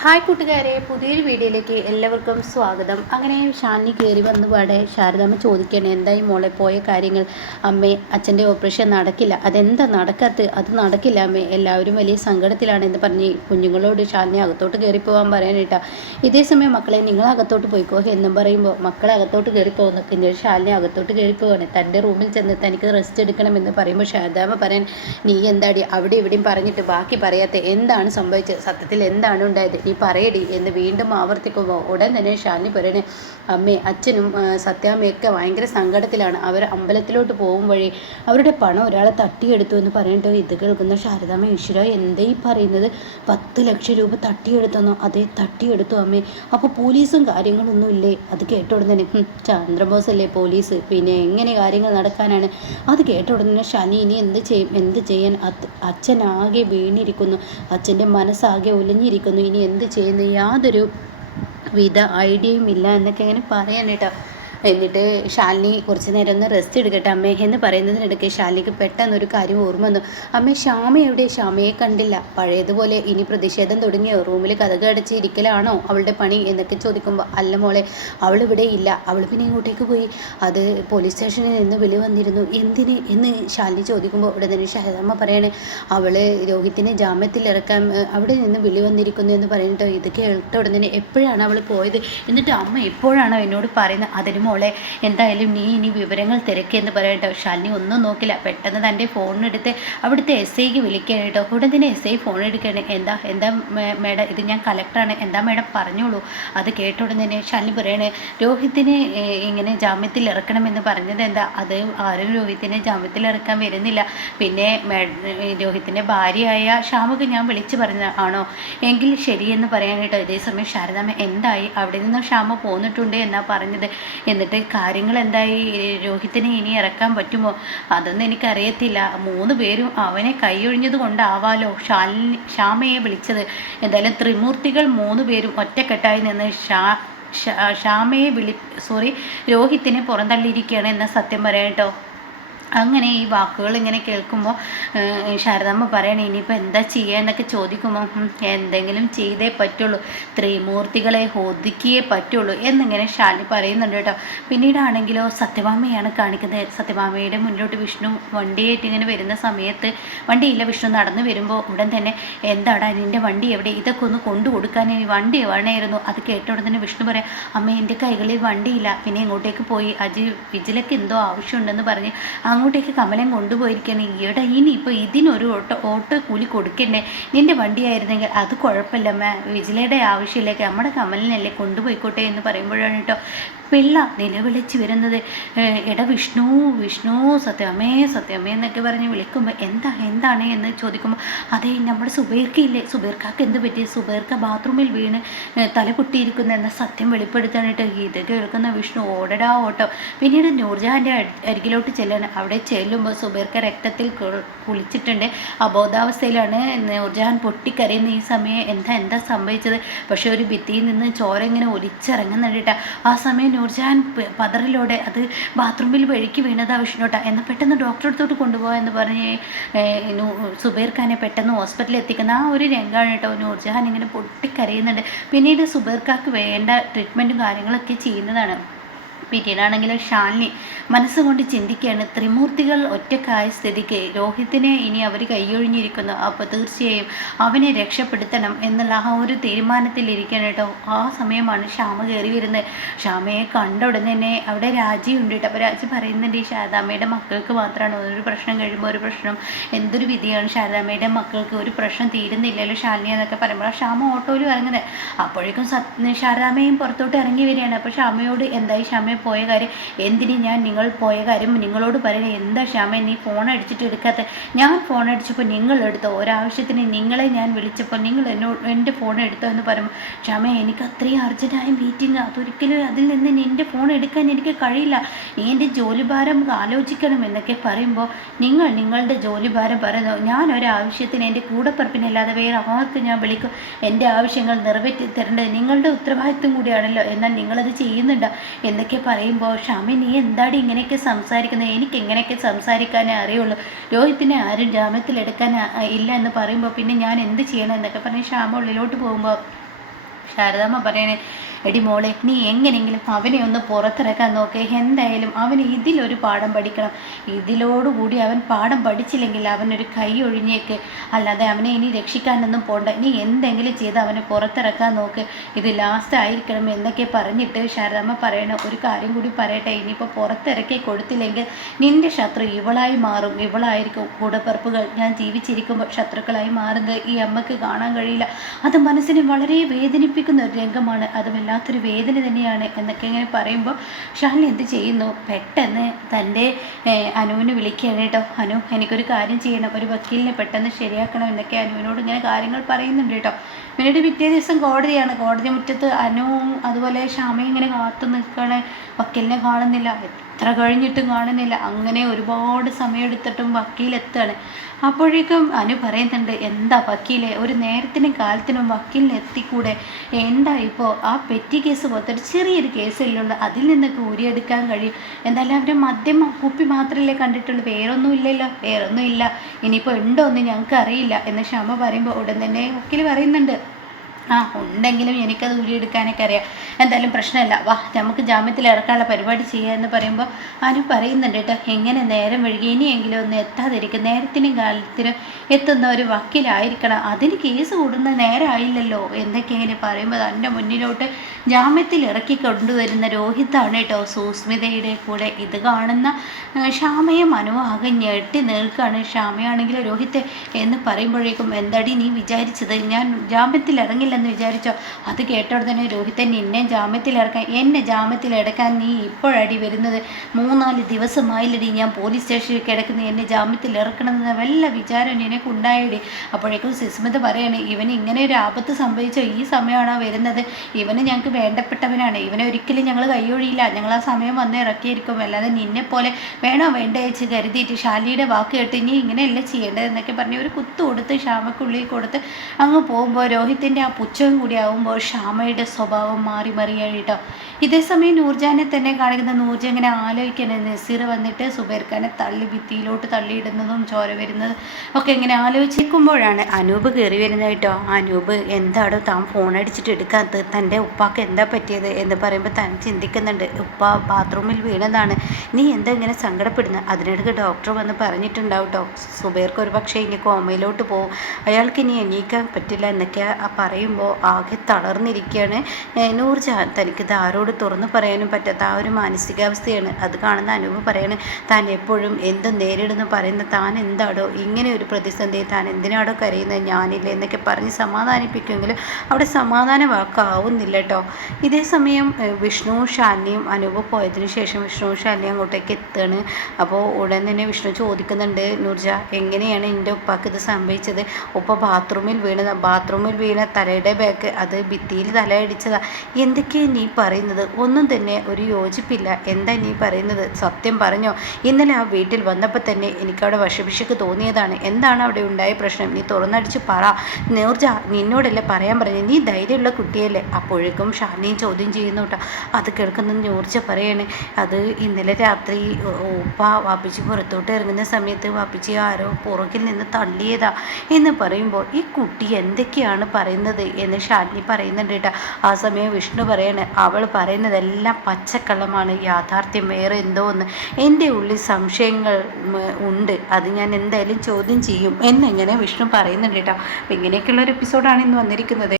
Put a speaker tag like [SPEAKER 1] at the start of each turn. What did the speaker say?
[SPEAKER 1] Hi കൂട്ടുകാരെ പുതിയൊരു വീഡിയോയിലേക്ക് എല്ലാവർക്കും സ്വാഗതം. അങ്ങനെ ഷാനി കയറി വന്ന് പാടെ ശാരദാമ്മ ചോദിക്കണേ എന്തായി മോളെ പോയ കാര്യങ്ങൾ? അമ്മേ അച്ഛന്റെ ഓപ്പറേഷൻ നടക്കില്ല. അതെന്താ നടക്കാത്ത? അത് നടക്കില്ല അമ്മേ. എല്ലാവരും വലിയ സങ്കടത്തിലാണ് എന്ന് പറഞ്ഞ് കുഞ്ഞുങ്ങളോട് ഷാലിനെ അകത്തോട്ട് കയറി പോകാൻ പറയാനായിട്ടാ ഇതേ സമയം മക്കളെ നിങ്ങൾ അകത്തോട്ട് പോയിക്കോ എന്നും പറയുമ്പോൾ മക്കളെ അകത്തോട്ട് കയറി പോകുന്നു പിന്നീട് ഷാലിനെ അകത്തോട്ട് കയറി പോവാണ്. തന്റെ റൂമിൽ ചെന്ന് തനിക്ക് റെസ്റ്റ് എടുക്കണമെന്ന് പറയുമ്പോൾ ശാരദാമ്മ പറയാൻ നീ എന്താടി? അവിടെ ഇവിടെയും പറഞ്ഞിട്ട് ബാക്കി പറയാത്ത എന്താണ് സംഭവിച്ചത്? സത്യത്തിൽ എന്താണ് ഉണ്ടായത്? നീ പറയടി എന്ന് വീണ്ടും ആവർത്തിക്കുമ്പോൾ ഉടൻ തന്നെ ഷാനി പറയണേ അമ്മേ അച്ഛനും സത്യാമ്മയൊക്കെ ഭയങ്കര സങ്കടത്തിലാണ്. അവർ അമ്പലത്തിലോട്ട് പോകും വഴി അവരുടെ പണം ഒരാളെ തട്ടിയെടുത്തു എന്ന് പറഞ്ഞിട്ട് ഇത് കേൾക്കുന്ന ശാരദാമ്മ ഈശ്വര എന്തേ പറയുന്നത്? പത്ത് ലക്ഷം രൂപ തട്ടിയെടുത്തെന്നോ? അതെ തട്ടിയെടുത്തു അമ്മേ. അപ്പോൾ പോലീസും കാര്യങ്ങളൊന്നും ഇല്ലേ? അത് കേട്ട ഉടനെ ചന്ദ്രബോസ് അല്ലേ പോലീസ്? പിന്നെ എങ്ങനെ കാര്യങ്ങൾ നടക്കാനാണ്? അത് കേട്ട ഉടനെ ശനി ഇനി എന്ത് ചെയ്യും? എന്ത് ചെയ്യാൻ? അച്ഛനാകെ വീണിരിക്കുന്നു. അച്ഛന്റെ മനസ്സാകെ ഒലിഞ്ഞിരിക്കുന്നു. ഇനി എന്ത് ചെയ്യുന്നു? യാതൊരു വിധ ഐഡിയയും ഇല്ല എന്നൊക്കെ ഇങ്ങനെ പറയാണ് കേട്ടോ. എന്നിട്ട് ശാലിനി കുറച്ച് നേരം ഒന്ന് റെസ്റ്റ് എടുക്കട്ടെ അമ്മേ എന്ന് പറയുന്നതിനിടയ്ക്ക് ശാലിനിക്ക് പെട്ടെന്ന് ഒരു കാര്യം ഓർമ്മ വന്നു. അമ്മേ ശ്യാമ എവിടെ? ശ്യാമയെ കണ്ടില്ല. പഴയതുപോലെ ഇനി പ്രതിഷേധം തുടങ്ങിയോ? റൂമിൽ കഥക അടച്ച് ഇരിക്കലാണോ അവളുടെ പണി എന്നൊക്കെ ചോദിക്കുമ്പോൾ അല്ല മോളെ അവൾ ഇവിടെ ഇല്ല. അവൾ പിന്നെ ഇങ്ങോട്ടേക്ക് പോയി? അത് പോലീസ് സ്റ്റേഷനിൽ നിന്ന് വിളി വന്നിരുന്നു. എന്തിന് എന്ന് ശാലിനി ചോദിക്കുമ്പോൾ ഇവിടെ തന്നെ ശാരദമ്മ പറയണേ അവൾ രോഹിത്തിനെ ജാമ്യത്തിൽ ഇറക്കാൻ അവിടെ നിന്ന് വിളി വന്നിരിക്കുന്നു എന്ന് പറഞ്ഞിട്ട് ഇത് കേട്ട ഉടനെ എപ്പോഴാണ് അവൾ പോയത്? എന്നിട്ട് അമ്മ എപ്പോഴാണോ എന്നോട് പറയുന്നത്? അതിന് മോളെ എന്തായാലും നീ ഇനി വിവരങ്ങൾ തിരക്കെന്ന് പറയട്ടോ ഷാലിനി ഒന്നും നോക്കില്ല. പെട്ടെന്ന് തന്റെ ഫോണെടുത്ത് അവിടുത്തെ എസ് ഐക്ക് വിളിക്കാൻ കേട്ടോ. ഉടൻ തന്നെ എസ് ഐ ഫോൺ എടുക്കുകയാണ്. എന്താ എന്താ മേഡം ഇത് ഞാൻ കളക്ടറാണ് എന്താ മേഡം പറഞ്ഞോളൂ. അത് കേട്ട ഉടൻ തന്നെ ഷാലിനി പറയണേ രോഹിത്തിനെ ഇങ്ങനെ ജാമ്യത്തിൽ ഇറക്കണമെന്ന് പറഞ്ഞത് എന്താ? അത് ആരും രോഹിത്തിനെ ജാമ്യത്തിൽ ഇറക്കാൻ വരുന്നില്ല. പിന്നെ രോഹിത്തിന്റെ ഭാര്യയായ ഷാമുക്ക് ഞാൻ വിളിച്ചു പറഞ്ഞ ആണോ? എങ്കിൽ ശരിയെന്ന് പറയാനായിട്ട് ഇതേസമയം ശാരദാമ്മ എന്തായി? അവിടെ നിന്ന് ഷാമ പോന്നിട്ടുണ്ട് എന്നാ പറഞ്ഞത്? എന്നിട്ട് കാര്യങ്ങൾ എന്തായി രോഹിത്തിനെ ഇനി ഇറക്കാൻ പറ്റുമോ? അതൊന്നും എനിക്കറിയത്തില്ല. മൂന്ന് പേരും അവനെ കൈയൊഴിഞ്ഞത് കൊണ്ടാവാലോ? ഷാലിനി ശ്യാമയെ വിളിച്ചത്. എന്തായാലും ത്രിമൂർത്തികൾ മൂന്ന് പേരും ഒറ്റക്കെട്ടായി നിന്ന് ഷാ ഷാമയെ വിളി സോറി രോഹിത്തിനെ പുറന്തള്ളിയിരിക്കുകയാണ് എന്ന സത്യം പറയാം കേട്ടോ. അങ്ങനെ ഈ വാക്കുകൾ ഇങ്ങനെ കേൾക്കുമ്പോൾ ശാരദാമ്മ പറയണേ ഇനിയിപ്പോൾ എന്താ ചെയ്യുക എന്നൊക്കെ ചോദിക്കുമ്പോൾ എന്തെങ്കിലും ചെയ്തേ പറ്റുള്ളൂ. ത്രിമൂർത്തികളെ ഒതുക്കിയേ പറ്റുള്ളൂ. എന്നിങ്ങനെ ശാലി പറയുന്നുണ്ട് കേട്ടോ. പിന്നീടാണെങ്കിലോ സത്യഭാമയാണ് കാണിക്കുന്നത്. സത്യഭാമയുടെ മുന്നോട്ട് വിഷ്ണു വണ്ടിയായിട്ട് ഇങ്ങനെ വരുന്ന സമയത്ത് വണ്ടിയില്ല വിഷ്ണു നടന്നു വരുമ്പോൾ ഉടൻ തന്നെ എന്താടാ നിന്റെ വണ്ടി എവിടെ? ഇതൊക്കെ ഒന്ന് കൊണ്ടു കൊടുക്കാൻ വണ്ടി വേണമായിരുന്നു അത് കേട്ട ഉടൻ തന്നെ വിഷ്ണു പറയാം അമ്മ എന്റെ കൈകളിൽ വണ്ടിയില്ല. പിന്നെ ഇങ്ങോട്ടേക്ക് പോയി അജി വിജിലൊക്കെ എന്തോ ആവശ്യമുണ്ടെന്ന് പറഞ്ഞ് അങ്ങോട്ടേക്ക് കമലം കൊണ്ടുപോയിരിക്കണേ ഇനി ഇപ്പോൾ ഇതിനൊരു ഓട്ടോ ഓട്ടോ കൂലി കൊടുക്കണ്ടേ? നിന്റെ വണ്ടിയായിരുന്നെങ്കിൽ അത് കുഴപ്പമില്ല മാ. വിജിലയുടെ ആവശ്യമില്ലേക്ക് നമ്മുടെ കമലിനല്ലേ കൊണ്ടുപോയിക്കോട്ടെ എന്ന് പറയുമ്പോഴാണ് കേട്ടോ പിള്ള നിലവിളിച്ച് വരുന്നത് എട വിഷ്ണു വിഷ്ണു സത്യമേ സത്യമേ എന്നൊക്കെ പറഞ്ഞ് വിളിക്കുമ്പോൾ എന്താ എന്താണ്? എന്ന് ചോദിക്കുമ്പോൾ അതേ നമ്മുടെ സുബീർക്കയില്ലേ സുബീർക്കാക്ക് എന്ത് പറ്റി? സുബീർക്ക ബാത്റൂമിൽ വീണ് തല പൊട്ടിയിരിക്കുന്നു എന്ന സത്യം വെളിപ്പെടുത്താനായിട്ട് ഇത് കേൾക്കുന്ന വിഷ്ണു ഓടടാ ഓട്ടോ. പിന്നീട് നൂർജഹാന്റെ അരികിലോട്ട് ചെല്ലാണ് അവിടെ ചെല്ലുമ്പോൾ സുബീർക്ക രക്തത്തിൽ കുളിച്ചിട്ടുണ്ട്. അബോധാവസ്ഥയിലാണ് നൂർജഹാൻ പൊട്ടിക്കരയുന്ന ഈ സമയം എന്താ എന്താ സംഭവിച്ചത്? പക്ഷേ ഒരു ഭിത്തിയിൽ നിന്ന് ചോര ഇങ്ങനെ ഒലിച്ചിറങ്ങുന്നുണ്ട് ആ സമയം നൂർജഹാൻ പതറിലൂടെ അത് ബാത്റൂമിൽ വഴിക്ക് വീണതാ വിഷ്ണുട്ട എന്നാൽ പെട്ടെന്ന് ഡോക്ടറെ അടുത്തോട്ട് കൊണ്ടുപോകാമെന്ന് പറഞ്ഞ് സുബൈർ ഖാനെ പെട്ടെന്ന് ഹോസ്പിറ്റലിൽ എത്തിക്കുന്ന ആ ഒരു രംഗമാണ് കേട്ടോ നൂർജഹാൻ ഇങ്ങനെ പൊട്ടിക്കരയുന്നുണ്ട്. പിന്നീട് സുബൈർ ഖാക്ക് വേണ്ട ട്രീറ്റ്മെന്റും കാര്യങ്ങളൊക്കെ ചെയ്യുന്നതാണ്. പിന്നീടാണെങ്കിലും ഷാലിനി മനസ്സുകൊണ്ട് ചിന്തിക്കുകയാണ്. ത്രിമൂർത്തികൾ ഒറ്റക്കായ സ്ഥിതിക്ക് രോഹിത്തിനെ ഇനി അവർ കൈയൊഴിഞ്ഞിരിക്കുന്നു. അപ്പോൾ തീർച്ചയായും അവനെ രക്ഷപ്പെടുത്തണം എന്നുള്ള ആ ഒരു തീരുമാനത്തിലിരിക്കണം കേട്ടോ. ആ സമയമാണ് ശ്യാമ കയറി വരുന്നത്. ശ്യാമയെ കണ്ട ഉടനെ തന്നെ അവിടെ രാജി ഉണ്ട് കേട്ടോ. അപ്പോൾ രാജി പറയുന്നുണ്ട് ഈ ശാരദാമ്മയുടെ മക്കൾക്ക് മാത്രമാണ് ഒരു പ്രശ്നം കഴിയുമ്പോൾ ഒരു പ്രശ്നം. എന്തൊരു വിധിയാണ് ശാരദാമ്മയുടെ മക്കൾക്ക് ഒരു പ്രശ്നം തീരുന്നില്ലല്ലോ ശാലിനി എന്നൊക്കെ പറയുമ്പോൾ ശ്യാമ ഓട്ടോയിൽ ഇറങ്ങുന്നത്. അപ്പോഴേക്കും സത് ശാരദാമ്മയും പുറത്തോട്ട് ഇറങ്ങി വരികയാണ്. അപ്പോൾ ശ്യാമയോട് എന്തായി ശ്യാമയെ പോയ കാര്യം? എന്തിന് ഞാൻ നിങ്ങൾ പോയ കാര്യം നിങ്ങളോട് പറയുന്നത് എന്താ ക്ഷമ നീ ഫോൺ അടിച്ചിട്ട് എടുക്കാത്ത? ഞാൻ ഫോൺ അടിച്ചപ്പോൾ നിങ്ങൾ എടുത്തോ ഒരാവശ്യത്തിന് നിങ്ങളെ ഞാൻ വിളിച്ചപ്പോൾ നിങ്ങൾ എന്നോട് എന്റെ ഫോൺ എടുത്തോ എന്ന് പറയുമ്പോൾ ക്ഷമ എനിക്ക് അത്രയും അർജന്റായ മീറ്റിംഗ് അതൊരിക്കലും അതിൽ നിന്ന് എന്റെ ഫോൺ എടുക്കാൻ എനിക്ക് കഴിയില്ല. നീ എന്റെ ജോലിഭാരം ആലോചിക്കണം എന്നൊക്കെ പറയുമ്പോൾ നിങ്ങൾ നിങ്ങളുടെ ജോലിഭാരം പറയുന്നു. ഞാൻ ഒരാവശ്യത്തിന് എന്റെ കൂടപ്പറപ്പിനല്ലാതെ വേറെ ആർക്ക് ഞാൻ വിളിക്കും. എന്റെ ആവശ്യങ്ങൾ നിറവേറ്റി തരേണ്ടത് നിങ്ങളുടെ ഉത്തരവാദിത്വം കൂടിയാണല്ലോ. എന്നാൽ നിങ്ങളത് ചെയ്യുന്നുണ്ടോ? എന്നൊക്കെ പറയുമ്പോൾ ഷാമി നീ എന്താടി ഇങ്ങനെയൊക്കെ സംസാരിക്കുന്നത് എനിക്ക് എങ്ങനെയൊക്കെ സംസാരിക്കാനേ അറിയുള്ളൂ. രോഹിത്തിനെ ആരും ജാമ്യത്തിലെടുക്കാൻ ഇല്ല എന്ന് പറയുമ്പോൾ പിന്നെ ഞാൻ എന്ത് ചെയ്യണം? എന്നൊക്കെ പറഞ്ഞ് ഷാമ ഉള്ളിലോട്ട് പോകുമ്പോൾ ശാരദാമ്മ പറയണേ എടി മോളെ നീ എങ്ങനെയെങ്കിലും അവനെ ഒന്ന് പുറത്തിറക്കാൻ നോക്ക്. എന്തായാലും അവന് ഇതിലൊരു പാഠം പഠിക്കണം. ഇതിലോടുകൂടി അവൻ പാഠം പഠിച്ചില്ലെങ്കിൽ അവനൊരു കൈ ഒഴിഞ്ഞേക്ക്. അല്ലാതെ അവനെ ഇനി രക്ഷിക്കാനൊന്നും പോണ്ട. നീ എന്തെങ്കിലും ചെയ്ത് അവനെ പുറത്തിറക്കാൻ നോക്ക്. ഇത് ലാസ്റ്റ് ആയിരിക്കണം എന്നൊക്കെ പറഞ്ഞിട്ട് ശാരദാമ്മ പറയണ ഒരു കാര്യം കൂടി പറയട്ടെ. ഇനിയിപ്പോൾ പുറത്തിറക്കി കൊടുത്തില്ലെങ്കിൽ നിന്റെ ശത്രു ഇവളായി മാറും. ഇവളായിരിക്കും കൂടപ്പിറപ്പുകൾ ഞാൻ ജീവിച്ചിരിക്കുമ്പോൾ ശത്രുക്കളായി മാറുന്നത് ഈ അമ്മയ്ക്ക് കാണാൻ കഴിയില്ല. അത് മനസ്സിനെ വളരെ വേദനിപ്പിക്കുന്ന ഒരു രംഗമാണ്. അത് വല്ലാത്തൊരു വേദന തന്നെയാണ് എന്നൊക്കെ ഇങ്ങനെ പറയുമ്പോൾ ഷാലിനി എന്ത് ചെയ്യുന്നു? പെട്ടെന്ന് തന്റെ അനുവിനെ വിളിക്കുകയാണ് കേട്ടോ. അനു എനിക്കൊരു കാര്യം ചെയ്യണം. ഒരു വക്കീലിനെ പെട്ടെന്ന് ശരിയാക്കണം എന്നൊക്കെ അനുവിനോട് ഇങ്ങനെ കാര്യങ്ങൾ പറയുന്നുണ്ട് കേട്ടോ. പിന്നീട് പിറ്റേ ദിവസം കോടതിയാണ്. കോടതി മുറ്റത്ത് അനുവും അതുപോലെ ക്ഷാമയും ഇങ്ങനെ കാത്തു നിൽക്കുകയാണ്. വക്കീലിനെ കാണുന്നില്ല. എത്ര കഴിഞ്ഞിട്ടും കാണുന്നില്ല. അങ്ങനെ ഒരുപാട് സമയമെടുത്തിട്ടും വക്കീലെത്തുകയാണ്. അപ്പോഴേക്കും അനു പറയുന്നുണ്ട് എന്താ വക്കീലെ? ഒരു നേരത്തിനും കാലത്തിനും വക്കീലിന് എത്തിക്കൂടെ? എന്താ ഇപ്പോൾ ആ പെറ്റി കേസ് പോലത്തെ ചെറിയൊരു കേസല്ലുള്ളൂ അതിൽ നിന്നൊക്കെ ഊരിയെടുക്കാൻ കഴിയും. എന്തായാലും അവരെ മദ്യം കുപ്പി മാത്രമല്ലേ കണ്ടിട്ടുള്ളൂ. വേറൊന്നും ഇല്ലല്ലോ. വേറൊന്നും ഇല്ല. ഇനിയിപ്പോൾ ഉണ്ടോ എന്ന് ഞങ്ങൾക്ക് അറിയില്ല എന്ന് ക്ഷമ പറയുമ്പോൾ ഉടൻ തന്നെ വക്കീൽ പറയുന്നുണ്ട് ആ ഉണ്ടെങ്കിലും എനിക്കത് ഉരിയെടുക്കാനൊക്കെ അറിയാം. എന്തായാലും പ്രശ്നമല്ല. വാ നമുക്ക് ജാമ്യത്തിൽ ഇറക്കാനുള്ള പരിപാടി ചെയ്യുക എന്ന് പറയുമ്പോൾ ആരും പറയുന്നുണ്ട് കേട്ടോ. എങ്ങനെ നേരം വഴുകി ഇനിയെങ്കിലും ഒന്ന് എത്താതിരിക്കും. നേരത്തിനും കാലത്തിനും എത്തുന്ന ഒരു വക്കീലായിരിക്കണം. അതിന് കേസ് കൂടുന്ന നേരമായില്ലല്ലോ എന്തൊക്കെ ഇങ്ങനെ പറയുമ്പോൾ തന്റെ മുന്നിലോട്ട് ജാമ്യത്തിൽ ഇറക്കി കൊണ്ടുവരുന്ന രോഹിതാണ് കേട്ടോ സുസ്മിതയുടെ കൂടെ. ഇത് കാണുന്ന ക്ഷാമയെ മനോഹാകെ ഞെട്ടി നിൽക്കുകയാണ്. ക്ഷാമയാണെങ്കിൽ രോഹിത്തെ എന്ന് പറയുമ്പോഴേക്കും എന്താടി നീ വിചാരിച്ചത്? ഞാൻ ജാമ്യത്തിൽ ഇറങ്ങില്ല. എന്ന് വിചാരിച്ചോ. അത് കേട്ടോടെ തന്നെ രോഹിതൻ എന്നെ ജാമ്യത്തിലിറക്കാൻ എന്നെ ജാമ്യത്തിലെടുക്കാൻ നീ ഇപ്പോഴടി വരുന്നത്? മൂന്നാൽ ദിവസമായില്ലടി ഞാൻ പോലീസ് സ്റ്റേഷനിൽ കിടക്കുന്ന എന്നെ ജാമ്യത്തിൽ ഇറക്കണമെന്ന് വല്ല വിചാരം നിനക്കുണ്ടായടി? അപ്പോഴേക്കും സിസ്മിത പറയാണ് ഇവന് ഇങ്ങനെ ഒരു ആപത്ത് സംഭവിച്ചോ? ഈ സമയമാണോ വരുന്നത്? ഇവന് ഞങ്ങൾക്ക് വേണ്ടപ്പെട്ടവനാണ്. ഇവനെ ഒരിക്കലും ഞങ്ങൾ കൈയൊഴിയില്ല. ഞങ്ങൾ ആ സമയം വന്ന് ഇറക്കിയിരിക്കും. അല്ലാതെ നിന്നെ പോലെ വേണോ വേണ്ടേ വെച്ച് കരുതിയിട്ട് ഷാലിയുടെ വാക്ക് കേട്ട് ഇനി ഇങ്ങനെയല്ല ചെയ്യേണ്ടത് എന്നൊക്കെ പറഞ്ഞ് ഒരു കുത്തു കൊടുത്ത് ക്ഷാമക്കുള്ളിൽ കൊടുത്ത് അങ്ങ് പോകുമ്പോൾ രോഹിത്തിന്റെ ആ ഉച്ചവും കൂടി ആവുമ്പോൾ ഷാമയുടെ സ്വഭാവം മാറി മറിയാണ് കേട്ടോ. ഇതേസമയം നൂർജാനെ തന്നെ കാണിക്കുന്ന നൂർജ ഇങ്ങനെ ആലോചിക്കുന്നത് നസീർ വന്നിട്ട് സുബേർഖാനെ തള്ളി ഭിത്തിയിലോട്ട് തള്ളിയിടുന്നതും ചോര വരുന്നതും ഒക്കെ ഇങ്ങനെ ആലോചിക്കുമ്പോഴാണ് അനൂപ് കയറി വരുന്നത് കേട്ടോ. അനൂപ് എന്താണോ താൻ ഫോൺ അടിച്ചിട്ട് എടുക്കാത്തത്? തന്റെ ഉപ്പാക്ക് എന്താ പറ്റിയത് എന്ന് പറയുമ്പോൾ താൻ ചിന്തിക്കുന്നുണ്ട്. ഉപ്പ ബാത്റൂമിൽ വീണതാണ്. നീ എന്താ ഇങ്ങനെ സങ്കടപ്പെടുന്നത്? അതിനിടയ്ക്ക് ഡോക്ടർ വന്ന് പറഞ്ഞിട്ടുണ്ടാവും കേട്ടോ. സുബേർക്ക് ഒരു പക്ഷേ ഇനി കോമയിലോട്ട് പോകും അയാൾക്ക് ഇനി എണീക്കാൻ പറ്റില്ല എന്നൊക്കെ പറയും പറയുമ്പോൾ ആകെ തളർന്നിരിക്കുകയാണ് നൂർജഹാൻ തനിക്ക് ആരോട് തുറന്നു പറയാനും പറ്റാത്ത ആ ഒരു മാനസികാവസ്ഥയാണ്. അത് കാണുന്ന അനുഭവം പറയാണ് താൻ എപ്പോഴും എന്തും നേരിടുന്നു പറയുന്ന താൻ എന്താടോ? ഇങ്ങനെ ഒരു പ്രതിസന്ധി താൻ എന്തിനാടോ കരയുന്നത്? ഞാനില്ല? എന്നൊക്കെ പറഞ്ഞ് സമാധാനിപ്പിക്കുമെങ്കിലും അവിടെ സമാധാന വാക്കാവുന്നില്ല കേട്ടോ ഇതേ സമയം വിഷ്ണു ശാലിനിയും അനുഭവം പോയതിനു ശേഷം വിഷ്ണു ശാലിനി അങ്ങോട്ടേക്ക് എത്തുകയാണ് അപ്പോൾ ഉടൻ തന്നെ വിഷ്ണു ചോദിക്കുന്നുണ്ട് നൂർജ എങ്ങനെയാണ് എന്റെ ഉപ്പാക്ക് ഇത് സംഭവിച്ചത്? ഉപ്പ ബാത്റൂമിൽ വീണ ബാത്റൂമിൽ വീണ തലയുടെ തലയുടെ ബാക്ക് അത് ഭിത്തിയിൽ തലയടിച്ചതാ. എന്തൊക്കെയാണ് നീ പറയുന്നത്? ഒന്നും തന്നെ ഒരു യോജിപ്പില്ല. എന്താ നീ പറയുന്നത്? സത്യം പറഞ്ഞോ. ഇന്നലെ ആ വീട്ടിൽ വന്നപ്പോൾ തന്നെ എനിക്കവിടെ വിഷഭിഷക്ക് തോന്നിയതാണ്. എന്താണ് അവിടെ ഉണ്ടായ പ്രശ്നം? നീ തുറന്നടിച്ച് പറ. നേർജ നിന്നോടല്ലേ പറയാൻ പറഞ്ഞു? നീ ധൈര്യമുള്ള കുട്ടിയല്ലേ? അപ്പോഴേക്കും ഷാനിയും ചോദ്യം ചെയ്യുന്നു കേട്ടോ. അത് കേൾക്കുന്ന നൂർജ പറയാണ്. അത് ഇന്നലെ രാത്രി ഉപ്പ വാപ്പിച്ച് പുറത്തോട്ട് ഇറങ്ങുന്ന സമയത്ത് വാപ്പിച്ച് ആരോ പുറകിൽ നിന്ന് തള്ളിയതാ എന്ന് പറയുമ്പോൾ ഈ കുട്ടി എന്തൊക്കെയാണ് പറയുന്നത്? എന്ന് ഷാലിനി പറയുന്നുണ്ട് കേട്ടോ. ആ സമയം വിഷ്ണു പറയാണ് അവൾ പറയുന്നതെല്ലാം പച്ചക്കള്ളമാണ് യാഥാർത്ഥ്യം വേറെ എന്തോ എന്ന് എന്റെ ഉള്ളിൽ സംശയങ്ങൾ ഉണ്ട്. അത് ഞാൻ എന്തായാലും ചോദ്യം ചെയ്യും എന്നിങ്ങനെ വിഷ്ണു പറയുന്നുണ്ട് കേട്ടോ. അപ്പം ഇങ്ങനെയൊക്കെയുള്ള ഒരു എപ്പിസോഡാണ് ഇന്ന് വന്നിരിക്കുന്നത്.